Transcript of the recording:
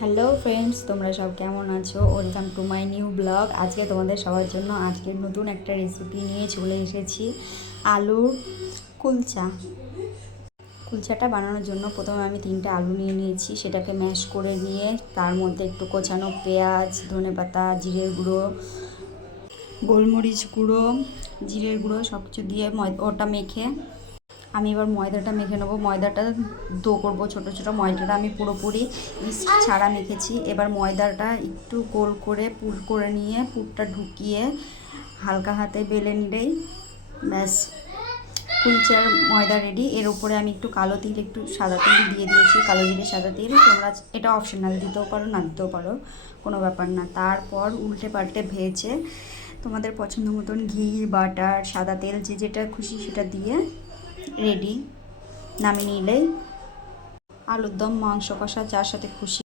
Hello friends, তোমরা সব কেমন আছো? Welcome to my new blog. আজকে তোমাদের সবার জন্য আজকের নতুন একটা রেসিপি নিয়ে চলে এসেছি, আলুর কুলচা। কুলচাটা বানানোর জন্য প্রথমে আমি 3টে আলু নিয়ে নিয়েছি, সেটাকে ম্যাশ করে নিয়ে তার মধ্যে একটু কোচানো পেঁয়াজ, ধনেপাতা, জিরের গুঁড়ো, গোলমরিচ গুঁড়ো, জিরের গুঁড়ো সব কিছু দিয়ে ওটা মেখে আমি এবার ময়দাটা মেখে নেবো। ময়দাটা ডো করবো ছোটো ছোটো। ময়দাটা আমি পুরোপুরি ইস্ট ছাড়া মেখেছি। এবার ময়দাটা একটু গোল করে পুর করে নিয়ে পুরটা ঢুকিয়ে হালকা হাতে বেলে নিলেই ব্যাস কুলচার ময়দা রেডি। এর উপরে আমি একটু কালো তিল, একটু সাদা তিল দিয়ে দিয়েছি, কালো জিরে সাদা তিল। তোমরা এটা অপশনাল, দিতেও পারো না দিতেও পারো, কোনো ব্যাপার না। তারপর উল্টে পাল্টে ভেজে তোমাদের পছন্দ মতন ঘি, বাটার, সাদা তেল, যে যেটা খুশি সেটা দিয়ে রেডি। নামিয়ে নিলেই আলুর দম, মাংস কষা, যার সাথে খুশি